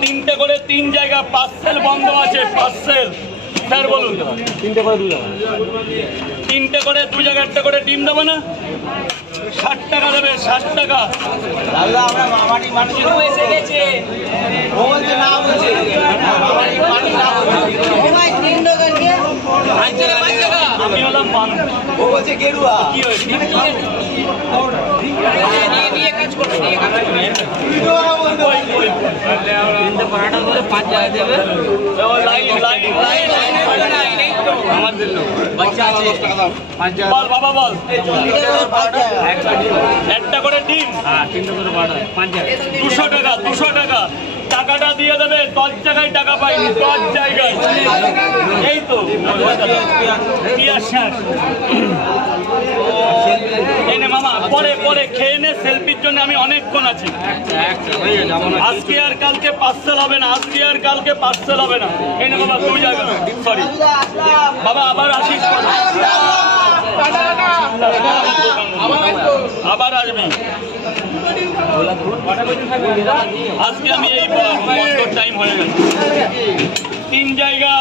তিনটে করে তিন জায়গা পার্সেল বন্ধ আছে, পার্সেল স্যার বলুন। তিনটে করে দু জায়গা, তিনটে করে দু জায়গা একটা করে ডিম দেবো না? 60 টাকা দেবে, 60 টাকা। আমি হলাম কি হয়েছে বাবা বল। একটা করে ডিম 200 টাকা, 200 টাকা। টাকাটা দিয়ে দেবে, 10 জায়গায় টাকা পাইনি, 10 জায়গায়। এই তো এনে মামা পরে পরে খেয়ে নে, সেলফির জন্য আমি অনেকক্ষণ আছি। আজকে আর কালকে পার্সেল হবে না, আজকে আর কালকে পার্সেল হবে না। এনে বাবা 2 জায়গা, সরি বাবা, আবার আসিস, আবার আসবি। আজকে আমি এই টাইম হয়ে গেল। 3 জায়গা,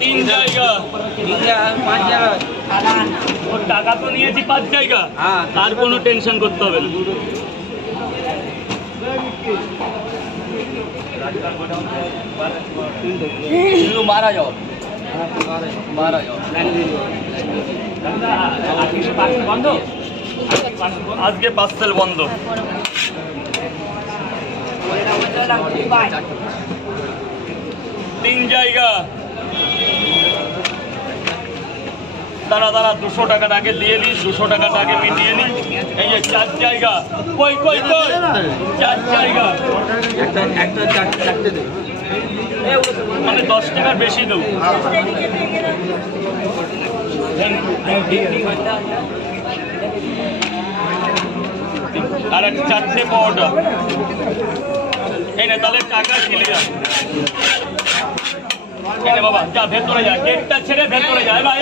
3 জায়গা, টাকা তো নিয়েছি 5 জায়গা, তার কোনো টেনশন করতে হবে না। মারা যাও, মারা যাও। বন্ধ, আজকে পার্সেল বন্ধ। 3 জায়গা, দাঁড়া দাঁড়া, 200 টাকার আগে দিয়ে নিস, 200 টাকার আগে মিটিয়ে নিস। এই যে 4 জায়গা, কই কই কই 4 জায়গা, একটা চারটে দেব, মানে 10 টাকার বেশি দেবো। আর একটা 4টে পাওয়াটা এই না, তাহলে টাকা ক্লিয়ার। বাবা যা ভেতরে যা, গেটটা ছেড়ে ভেতরে যায় ভাই।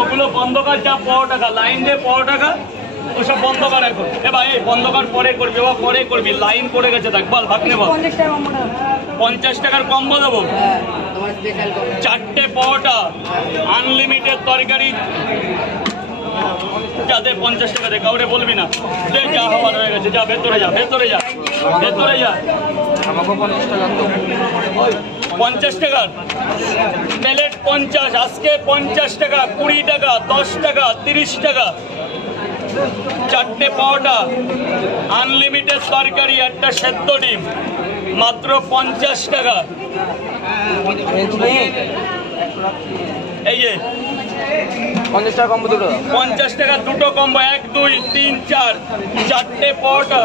ওগুলো বন্ধ কর, যা 100 টাকা লাইন দিয়ে 100 টাকা ওসব বন্ধ কর এখন। ভাই বন্ধ কর, পরে করবি বাবা, পরে করবি, লাইন পড়ে গেছে। দেখ বল ভাগনে বল, 50 টাকার কম্বো দেবো। 4টে পাওয়াটা, আনলিমিটেড তরকারি, যাতে 50 টাকা দে, কাউরে বলবি না। যা হওয়ার হয়ে গেছে, যা ভেতরে যা, ভেতরে যা, ভেতরে যা। আমাকে 50 টাকার প্লেট 50, আজকে 50 টাকা, 20 টাকা, 10 টাকা, 30 টাকা। 4টে পাওয়াটা, আনলিমিটেড তরকারি, একটা সেদ্ধ ডিম, মাত্র 50 টাকা। এই যে 50 টাকা কম্বো দুটো, 50 টাকা দুটো কম্বো, 1 2 3 4, 4টে পাওয়াটা।